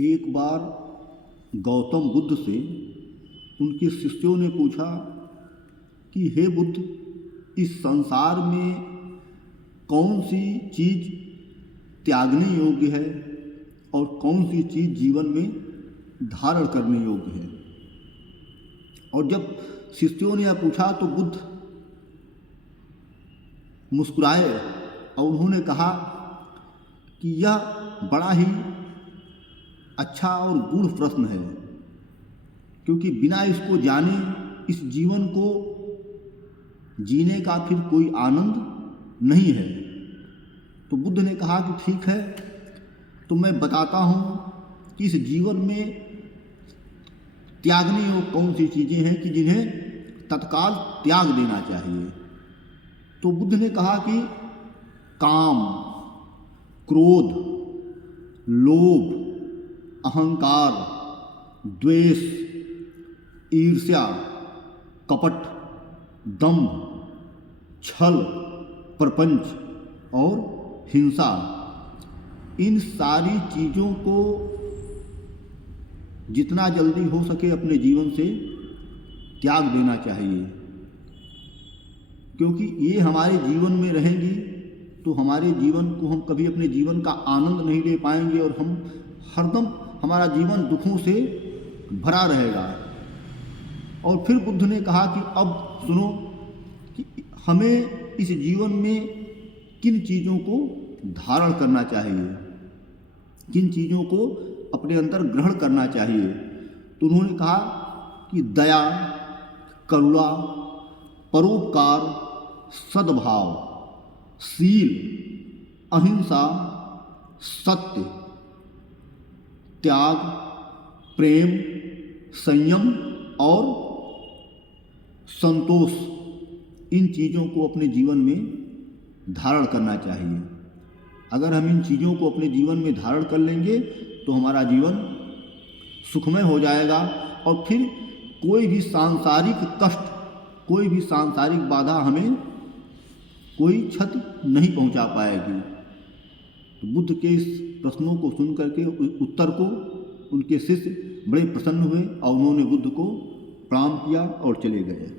एक बार गौतम बुद्ध से उनके शिष्यों ने पूछा कि हे बुद्ध, इस संसार में कौन सी चीज़ त्यागने योग्य है और कौन सी चीज़ जीवन में धारण करने योग्य है। और जब शिष्यों ने यह पूछा तो बुद्ध मुस्कुराए और उन्होंने कहा कि यह बड़ा ही अच्छा और गूढ़ प्रश्न है, क्योंकि बिना इसको जाने इस जीवन को जीने का फिर कोई आनंद नहीं है। तो बुद्ध ने कहा कि ठीक है, तो मैं बताता हूँ कि इस जीवन में त्यागने योग्य कौन सी चीज़ें हैं कि जिन्हें तत्काल त्याग देना चाहिए। तो बुद्ध ने कहा कि काम, क्रोध, लोभ, अहंकार, द्वेष, ईर्ष्या, कपट, दंभ, छल, प्रपंच और हिंसा, इन सारी चीज़ों को जितना जल्दी हो सके अपने जीवन से त्याग देना चाहिए, क्योंकि ये हमारे जीवन में रहेंगी तो हमारे जीवन को हम कभी अपने जीवन का आनंद नहीं ले पाएंगे और हम हरदम हमारा जीवन दुखों से भरा रहेगा। और फिर बुद्ध ने कहा कि अब सुनो कि हमें इस जीवन में किन चीज़ों को धारण करना चाहिए, किन चीज़ों को अपने अंदर ग्रहण करना चाहिए। तो उन्होंने कहा कि दया, करुणा, परोपकार, सद्भाव, शील, अहिंसा, सत्य, त्याग, प्रेम, संयम और संतोष, इन चीज़ों को अपने जीवन में धारण करना चाहिए। अगर हम इन चीज़ों को अपने जीवन में धारण कर लेंगे तो हमारा जीवन सुखमय हो जाएगा और फिर कोई भी सांसारिक कष्ट, कोई भी सांसारिक बाधा हमें कोई क्षति नहीं पहुंचा पाएगी। तो बुद्ध के इस प्रश्नों को सुन करके उत्तर को उनके शिष्य बड़े प्रसन्न हुए और उन्होंने बुद्ध को प्रणाम किया और चले गए।